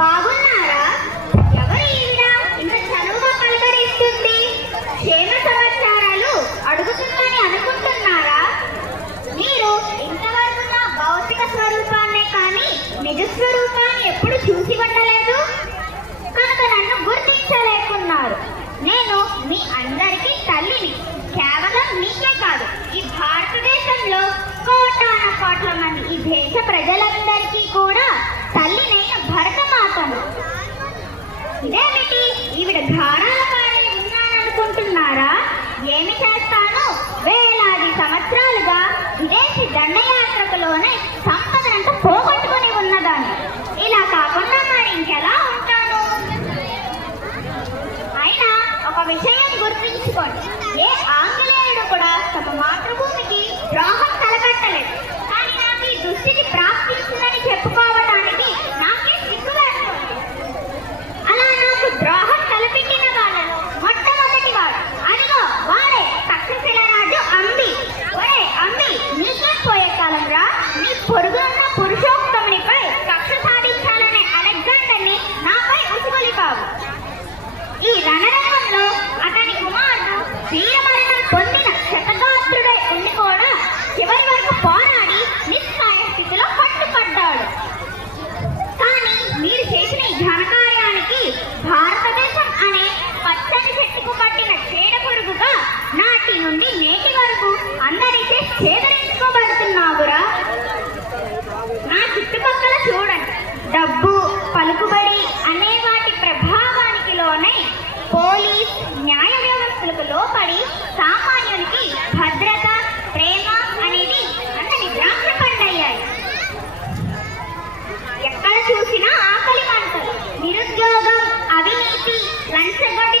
బాగున్నారా? ఎవరు ఈవిడ ఇంత చనువుగా పలకరిస్తుంది? క్షేమ సమాచారాలు అడుగుతుందని అనుకుంటున్నారా? మీరు ఇంతవరకు నా భౌతిక స్వరూపాన్నే కానీ నిజ స్వరూపాన్ని ఎప్పుడు చూసి ఉండలేదు కనుక నన్ను గుర్తించలేకున్నారు. నేను మీ అందరికీ తల్లిని. కేవలం మీకే కాదు, ఈ భారతదేశంలో కోటాన కోట్ల మంది ఈ దేశ ప్రజలందరికీ కూడా తల్లినైన భరతమాతను. ఇదేమిటి, ఈవిడ ఘారాల కాడే ఉన్నాననుకుంటున్నారా? ఏమి చేస్తాను? వేలాది సంవత్సరాలుగా విదేశీ దండయాత్రకులోనే సంపదనంతా పోగొట్టుకుని ఉన్నదాన్ని. ఇలా కాకుండా మరి ఇంకెలా ఉంటాను? అయినా ఒక విషయం గుర్తుంచుకోండి, ఏ ఆంగ్లేయుడు కూడా తమ మాతృభూమికి ద్రోహం తలకట్టలేదు. కానీ నాకు ఈ దుస్థితి ప్రాప్తించిందని చెప్పుకోవడానికి నాకే సిగ్గు వేస్తుంది. అలా నాకు ద్రోహం తలపెట్టిన వాళ్ళలో మొట్టమొదటి వాడు అదిగో వాడే తక్షశిల రాజు అంబి. ఒరే అంబి, నీకే పోయే కాలం రా. నీ పొరుగున్న పురుషోత్తమునిపై కక్ష సాధించాలనే అలెగ్జాండర్ని నాపై ఉసుగొలిపావు. ఈ రణరంగంలో అతని కుమారుడు వీరమరణం పొందిన శతగాత్రుడై ఉండి కూడా చివరి వరకు పోరాడి నిస్సాయ స్థితిలో పట్టుపడ్డాడు. కానీ మీరు చేసిన ఈ ఘనకార్యానికి భారతదేశం అనే పచ్చని చెట్టుకు పట్టిన చీడ పురుగుగా నాటి నుండి నేటి వరకు అందరికీ చేదరించుకోబడుతున్నావురా. నా చుట్టుపక్కల చూడండి, డబ్బు, పలుకుబడి అనే వాటి ప్రభావానికి లోనై పోలీస్ న్యాయ వ్యవస్థలకు లోపడి సామాన్యునికి భద్రత, ప్రేమ అనేది అన్నది ద్రాక్ష పండయ్యాయి. ఎక్కడ చూసినా ఆకలి మంటలు, నిరుద్యోగం, అవినీతి, లంచగొండి